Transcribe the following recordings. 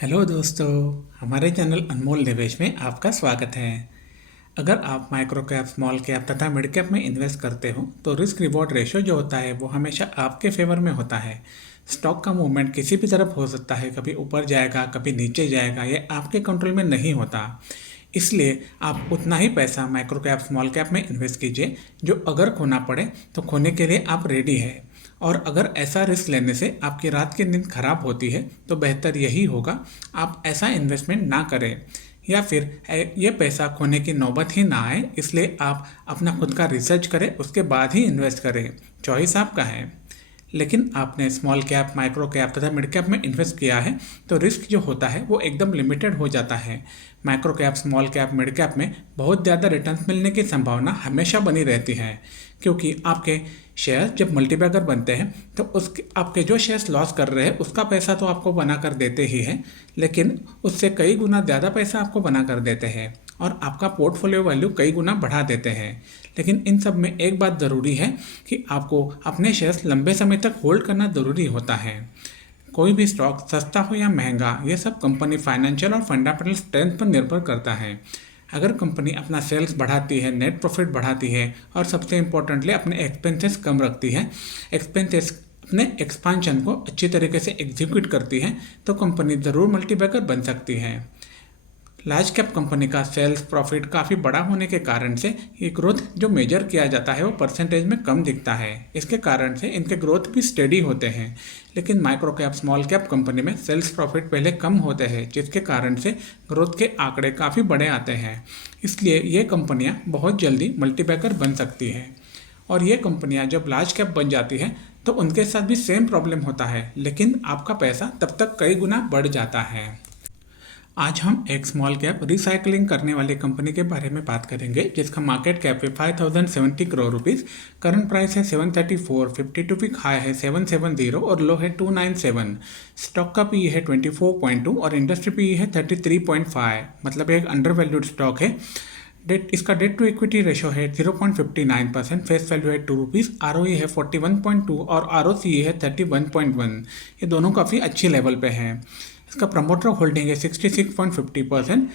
Hello दोस्तों, हमारे channel अनमोल निवेश में आपका स्वागत है। अगर आप माइक्रो कैप, स्मॉल कैप तथा मिड कैप में इन्वेस्ट करते हो तो रिस्क रिवॉर्ड रेशियो जो होता है वो हमेशा आपके फेवर में होता है। स्टॉक का मूवमेंट किसी भी तरफ हो सकता है, कभी ऊपर जाएगा कभी नीचे जाएगा, ये आपके कंट्रोल में नहीं होता। इसलिए आप उतना ही पैसा माइक्रो कैप, स्मॉल कैप में इन्वेस्ट कीजिए जो अगर खोना पड़े तो खोने के लिए आप रेडी है। और अगर ऐसा रिस्क लेने से आपकी रात की नींद खराब होती है तो बेहतर यही होगा आप ऐसा इन्वेस्टमेंट ना करें, या फिर ये पैसा खोने की नौबत ही ना आए। इसलिए आप अपना खुद का रिसर्च करें, उसके बाद ही इन्वेस्ट करें। चॉइस आपका है। लेकिन आपने स्मॉल कैप, माइक्रो कैप तथा मिड कैप में इन्वेस्ट किया है तो रिस्क जो होता है वो एकदम लिमिटेड हो जाता है। Micro cap, small cap, mid cap में बहुत ज़्यादा रिटर्न्स मिलने की संभावना हमेशा बनी रहती है, क्योंकि आपके शेयर जब मल्टीबैगर बनते हैं तो उसके आपके जो शेयर्स लॉस कर रहे हैं उसका पैसा तो आपको बना कर देते ही हैं, लेकिन उससे कई गुना ज़्यादा पैसा आपको बना कर देते हैं और आपका पोर्टफोलियो वैल्यू कई गुना बढ़ा देते हैं। लेकिन इन सब में एक बात ज़रूरी है कि आपको अपने शेयर्स लंबे समय तक होल्ड करना ज़रूरी होता है। कोई भी स्टॉक सस्ता हो या महंगा, ये सब कंपनी फाइनेंशियल और फंडामेंटल स्ट्रेंथ पर निर्भर करता है। अगर कंपनी अपना सेल्स बढ़ाती है, नेट प्रॉफिट बढ़ाती है और सबसे इम्पोर्टेंटली अपने एक्सपेंसेस कम रखती है, एक्सपेंसेस अपने एक्सपांशन को अच्छी तरीके से एग्जीक्यूट करती है, तो कंपनी ज़रूर मल्टीबैगर बन सकती है। लार्ज कैप कंपनी का सेल्स प्रॉफिट काफ़ी बड़ा होने के कारण से ये ग्रोथ जो मेजर किया जाता है वो परसेंटेज में कम दिखता है। इसके कारण से इनके ग्रोथ भी स्टेडी होते हैं। लेकिन micro cap, small cap company में सेल्स प्रॉफिट पहले कम होते हैं, जिसके कारण से ग्रोथ के आंकड़े काफ़ी बड़े आते हैं। इसलिए ये कंपनियां बहुत जल्दी मल्टीबैगर बन सकती हैं। और ये कंपनियां जब लार्ज कैप बन जाती हैं तो उनके साथ भी सेम प्रॉब्लम होता है, लेकिन आपका पैसा तब तक कई गुना बढ़ जाता है। आज हम एक स्मॉल कैप रिसाइकलिंग करने वाली कंपनी के बारे में बात करेंगे, जिसका मार्केट कैप है 5070 करोड़ रुपीस। करंट प्राइस है 734, 52 वीक हाई है 770 और लो है 297। स्टॉक का पी है 24.2 और इंडस्ट्री पी है 33.5, मतलब एक अंडर वैल्यूड स्टॉक है। इसका डेट टू इक्विटी रेशो है 0.59%, फेस वैल्यू है 2 रुपीज़, आर है 41.2 और आर है 31.1। ये दोनों काफ़ी अच्छी लेवल पे हैं। इसका प्रमोटर होल्डिंग है 66.50%।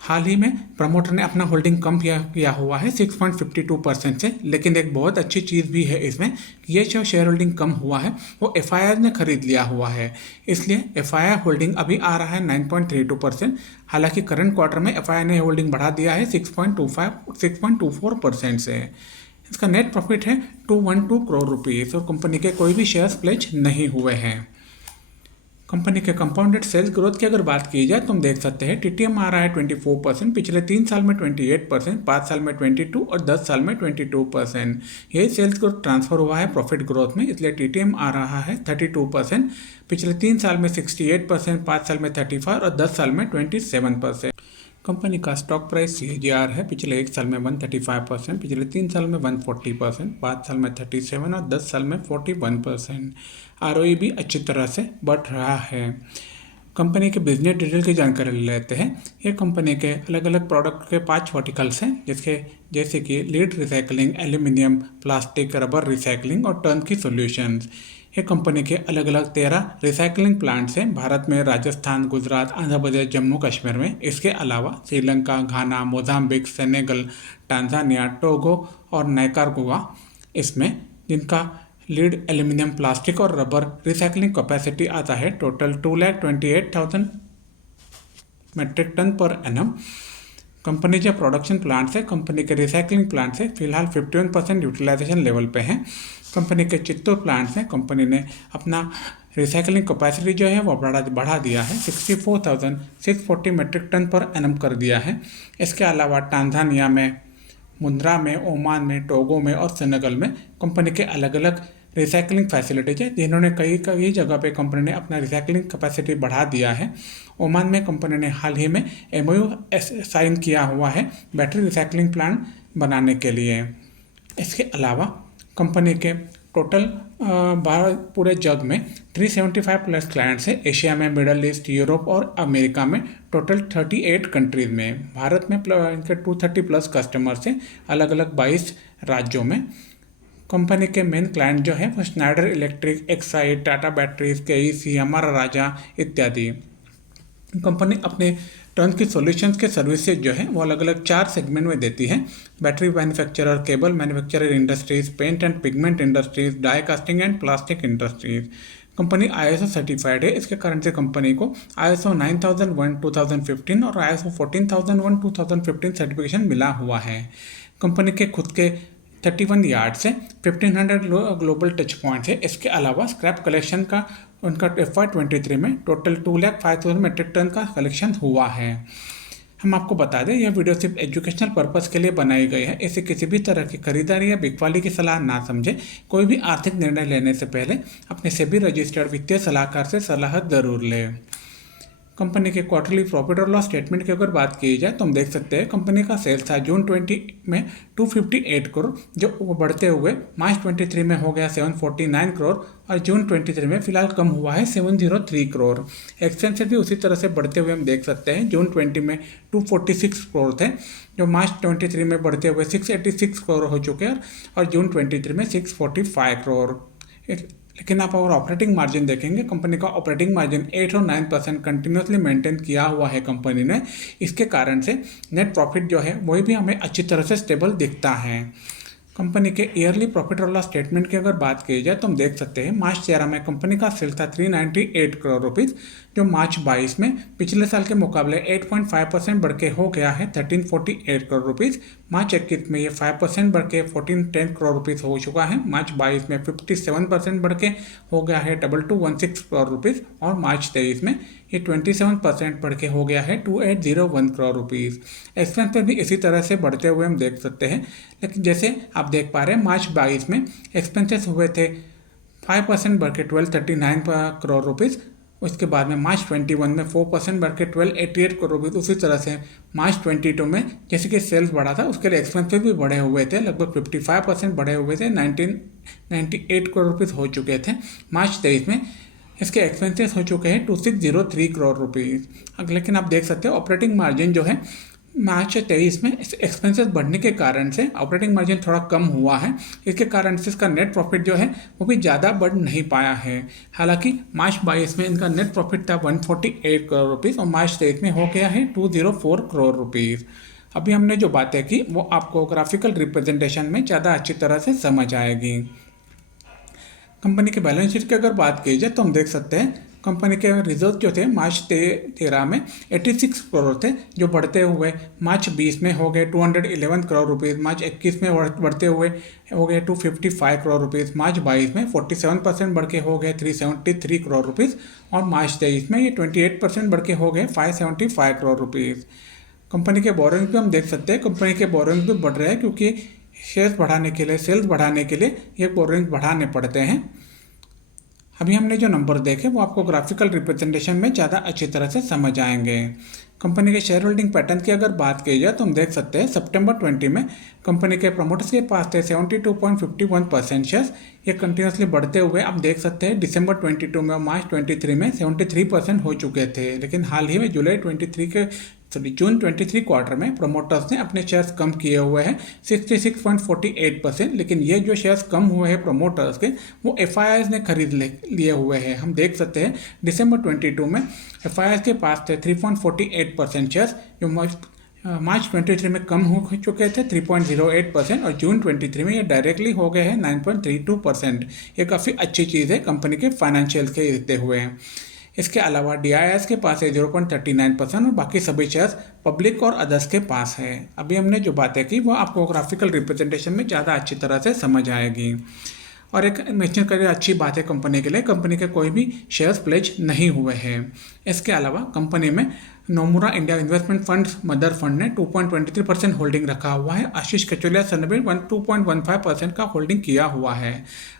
हाल ही में प्रमोटर ने अपना होल्डिंग कम किया हुआ है 6.52% से। लेकिन एक बहुत अच्छी चीज़ भी है इसमें कि ये जो शेयर होल्डिंग कम हुआ है वो एफआईआर ने खरीद लिया हुआ है, इसलिए एफआईआर होल्डिंग अभी आ रहा है 9.32%। हालांकि करंट क्वार्टर में एफआईआर ने होल्डिंग बढ़ा दिया है 6.24% से। इसका नेट प्रॉफिट है 212 करोड़ रुपीज़ और कंपनी के कोई भी शेयर्स प्लेज नहीं हुए हैं। कंपनी के कंपाउंडेड सेल्स ग्रोथ की अगर बात की जाए तो हम देख सकते हैं टीटीएम आ रहा है 24%, पिछले 3 साल में 28%, 5 साल में 22 और 10 साल में 22%। यही सेल्स ग्रोथ ट्रांसफर हुआ है प्रॉफिट ग्रोथ में, इसलिए टीटीएम आ रहा है 32%, पिछले 3 साल में 68%, 5 साल में 35 और 10 साल में 27%। कंपनी का स्टॉक प्राइस CAGR है पिछले 1 साल में 135%, पिछले 3 साल में 140%, 5 साल में 37 और 10 साल में 41%। ROE भी अच्छी तरह से बढ़ रहा है। कंपनी के बिजनेस डिटेल की जानकारी ले लेते हैं। ये कंपनी के अलग अलग प्रोडक्ट के 5 वर्टिकल्स हैं, जैसे कि lead recycling, aluminium, plastic, rubber recycling और टर्न की सॉल्यूशंस। ये कंपनी के अलग अलग 13 रिसाइकलिंग प्लांट्स हैं भारत में, राजस्थान, गुजरात, आंध्र प्रदेश, जम्मू कश्मीर में। इसके अलावा Sri Lanka, Ghana, Mozambique, Senegal, Tanzania, Togo और नाइकारागुआ इसमें, जिनका लीड एल्यूमिनियम, प्लास्टिक और रबर रिसाइकलिंग कैपेसिटी आता है total 228,000 metric ton per annum. Company जो प्रोडक्शन प्लांट्स है, कंपनी के रिसाइकलिंग प्लांट्स है, फिलहाल 51% यूटिलाइजेशन लेवल पे हैं। कंपनी के चित्तूर प्लांट्स हैं, कंपनी ने अपना रिसाइकलिंग कैपेसिटी जो है वो बढ़ा दिया है, 64,640 मेट्रिक टन पर एनम कर दिया है। इसके अलावा टांजानिया में, मुंद्रा में, ओमान में, टोगो में और सेनेगल में कंपनी के अलग अलग रिसाइकलिंग फैसिलिटीज है, जिन्होंने कई कई जगह पे कंपनी ने अपना रिसाइकलिंग कैपेसिटी बढ़ा दिया है। ओमान में कंपनी ने हाल ही में MOU साइन किया हुआ है बैटरी रिसाइकलिंग प्लांट बनाने के लिए। इसके अलावा कंपनी के टोटल पूरे जग में 375 प्लस क्लाइंट्स हैं, एशिया में, मिडल ईस्ट, यूरोप और अमेरिका में टोटल 38 कंट्रीज़ में। भारत में इनके 230 प्लस कस्टमर्स हैं अलग अलग 22 राज्यों में। कंपनी के मेन क्लाइंट जो है वो Snyder electric, Exide, Tata batteries, KEC, हमारा राजा इत्यादि। कंपनी अपने टर्न की सॉल्यूशंस के सर्विसेज जो है वो अलग अलग 4 सेगमेंट में देती है। Battery manufacturer, cable manufacturer industries, paint and pigment industries, die casting and plastic industries. Company ISO certified है। इसके कारण से कंपनी को ISO 9001 2015 और ISO 14001 2015 सर्टिफिकेशन मिला हुआ है। कंपनी के खुद के 31 यार्ड से 1500 ग्लोबल टच पॉइंट्स है। इसके अलावा स्क्रैप कलेक्शन का उनका FY23 में टोटल 2,05,000 मेट्रिक टन का कलेक्शन हुआ है। हम आपको बता दें, यह वीडियो सिर्फ एजुकेशनल पर्पस के लिए बनाई गई है। इसे किसी भी तरह की खरीदारी या बिकवाली की सलाह ना समझे। कोई भी आर्थिक निर्णय लेने से पहले अपने सेबी रजिस्टर्ड वित्तीय सलाहकार से सलाह जरूर लें। कंपनी के क्वार्टरली प्रॉफिट और लॉस स्टेटमेंट की अगर बात की जाए तो हम देख सकते हैं कंपनी का सेल्स था जून 20 में 258 करोड़, जो बढ़ते हुए मार्च 23 में हो गया 749 करोड़ और जून 23 में फिलहाल कम हुआ है 703 करोड़। एक्सपेंसेस भी उसी तरह से बढ़ते हुए हम देख सकते हैं। जून 20 में 246 करोड़ थे, जो मार्च 23 में बढ़ते हुए 686 करोड़ हो चुके हैं और जून 23 में 645 करोड़। लेकिन आप अगर ऑपरेटिंग मार्जिन देखेंगे, कंपनी का ऑपरेटिंग मार्जिन 8 और 9% कंटिन्यूसली मेंटेन किया हुआ है कंपनी ने। इसके कारण से नेट प्रॉफिट जो है वही भी हमें अच्छी तरह से स्टेबल दिखता है। कंपनी के ईयरली प्रॉफिट और लॉस स्टेटमेंट की अगर बात की जाए तो हम देख सकते हैं मार्च 13 में कंपनी का सेल था 398 करोड़ रुपीज़, जो मार्च 22 में पिछले साल के मुकाबले 8.5% बढ़ के हो गया है 1348 करोड़ रुपीज़। मार्च 21 में ये 5% बढ़ के 1410 करोड़ रुपीज़ हो चुका है। मार्च 22 में 57% बढ़ के हो गया है 2216 करोड़ रुपीज़ और मार्च 23 में ये 27% बढ़ के हो गया है 2801 करोड़ रुपीज़। एक्सपेंस पे भी इसी तरह से बढ़ते हुए हम देख सकते हैं। लेकिन जैसे आप देख पा रहे हैं मार्च 22 में एक्सपेंसेस हुए थे 5% बढ़ के 1239 करोड़ रुपीज़। उसके बाद में मार्च 21 में 4% बढ़ के 1288 करोड़ रुपीज़। उसी तरह से मार्च 22 में जैसे कि सेल्स बढ़ा था उसके लिए एक्सपेंसेस भी बढ़े हुए थे, लगभग 55% बढ़े हुए थे, 1998 करोड़ रुपीज़ हो चुके थे। मार्च 23 में इसके एक्सपेंसेस हो चुके हैं 2603 करोड़ रुपीज़। लेकिन आप देख सकते हो ऑपरेटिंग मार्जिन जो है मार्च 23 में एक्सपेंसेस बढ़ने के कारण से ऑपरेटिंग मार्जिन थोड़ा कम हुआ है। इसके कारण से इसका नेट प्रॉफिट जो है वो भी ज़्यादा बढ़ नहीं पाया है। हालांकि मार्च 22 में इनका नेट प्रॉफिट था 148 करोड़ रुपीज़ और मार्च 23 में हो गया है 204 करोड़ रुपीज़। अभी हमने जो बातें की वो आपको ग्राफिकल रिप्रेजेंटेशन में ज़्यादा अच्छी तरह से समझ आएगी। कंपनी के बैलेंस शीट की अगर बात की जाए तो हम देख सकते हैं कंपनी के रिजर्व जो थे मार्च 13 में 86 करोड़ थे, जो बढ़ते हुए मार्च 20 में हो गए 211 करोड़ रुपीज़। मार्च 21 में बढ़ते हुए हो गए 255 करोड़ रुपीज़। मार्च 22 में 47% बढ़ के हो गए 373 करोड़ रुपीज़ और मार्च 23 में ये 28% बढ़ के हो गए 575 करोड़ रुपीज़। कंपनी के बोरोइंग भी हम देख सकते हैं, कंपनी के बोरोइंग भी बढ़ रहे हैं क्योंकि शेयर्स बढ़ाने के लिए, सेल्स बढ़ाने के लिए ये बोरोइंग बढ़ाने पड़ते हैं। अभी हमने जो नंबर देखे वो आपको ग्राफिकल रिप्रेजेंटेशन में ज़्यादा अच्छी तरह से समझ आएंगे। कंपनी के शेयर होल्डिंग पैटर्न की अगर बात की जाए तो हम देख सकते हैं सितंबर 20 में कंपनी के प्रमोटर्स के पास थे 72.51% शेयर्स। ये कंटिन्यूसली बढ़ते हुए आप देख सकते हैं दिसंबर 22 में और मार्च 23 में 73% हो चुके थे। लेकिन हाल ही में जून 23 क्वार्टर में प्रमोटर्स ने अपने शेयर्स कम किए हुए हैं 66.48%। लेकिन ये जो शेयर्स कम हुए हैं प्रमोटर्स के वो FIIs ने खरीद लिए हुए हैं। हम देख सकते हैं दिसंबर 22 में FIIs के पास थे 3.48% शेयर्स, जो मार्च 23 में कम हो चुके थे 3.08% और जून 23 में ये डायरेक्टली हो गए हैं 9.32%। ये काफ़ी अच्छी चीज़ है कंपनी के फाइनेंशियल के देखते हुए। इसके अलावा DIIs के पास है 0.39% और बाकी सभी शेयर्स पब्लिक और अदर्स के पास है। अभी हमने जो बातें की वो आपको ग्राफिकल रिप्रेजेंटेशन में ज़्यादा अच्छी तरह से समझ आएगी। और एक मेंशन करिए अच्छी बात है कंपनी के लिए, कंपनी के कोई भी शेयर्स प्लेज नहीं हुए हैं। इसके अलावा कंपनी में Nomura India investment fund mother fund ने 2.23% होल्डिंग रखा हुआ है। आशीष कचोलिया सन ने 2.15% का होल्डिंग किया हुआ है।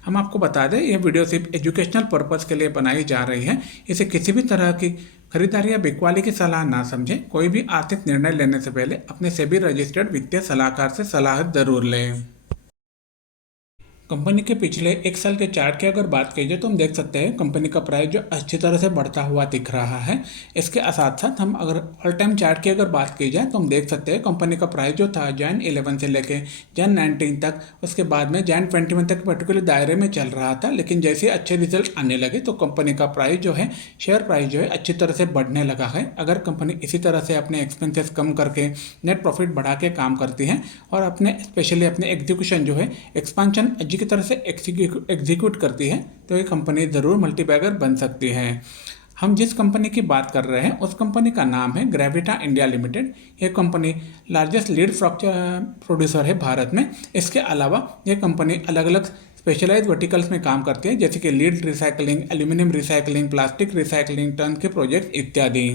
हम आपको बता दें यह वीडियो सिर्फ एजुकेशनल पर्पज़ के लिए बनाई जा रही है। इसे किसी भी तरह की खरीदारी या बिकवाली की सलाह ना समझें। कोई भी आर्थिक निर्णय लेने से पहले अपने सेबी रजिस्टर्ड वित्तीय सलाहकार से सलाह जरूर लें। कंपनी के पिछले एक साल के चार्ट की अगर बात की जाए तो हम देख सकते हैं कंपनी का प्राइस जो अच्छी तरह से बढ़ता हुआ दिख रहा है। इसके साथ साथ हम अगर ऑल टाइम चार्ट की अगर बात की जाए तो हम देख सकते हैं कंपनी का प्राइस जो था जैन 11 से लेके जैन 19 तक, उसके बाद में जैन 21 तक पर्टिकुलर दायरे में चल रहा था। लेकिन जैसे अच्छे रिजल्ट आने लगे तो कंपनी का प्राइस जो है, शेयर प्राइस जो है अच्छी तरह से बढ़ने लगा है। अगर कंपनी इसी तरह से अपने एक्सपेंसेस कम करके नेट प्रॉफिट बढ़ा के काम करती है और अपने स्पेशली अपने एग्जीक्यूशन जो है एक्सपांशन अच्छी की तरह से एग्जीक्यूट करती है तो ये कंपनी ज़रूर मल्टीबैगर बन सकती है। हम जिस कंपनी की बात कर रहे हैं उस कंपनी का नाम है ग्रेविटा इंडिया लिमिटेड। ये कंपनी लार्जेस्ट लीड प्रोड्यूसर है भारत में। इसके अलावा ये कंपनी अलग अलग स्पेशलाइज वर्टिकल्स में काम करती है, जैसे कि lead recycling, aluminium recycling, plastic recycling, turn के प्रोजेक्ट इत्यादि।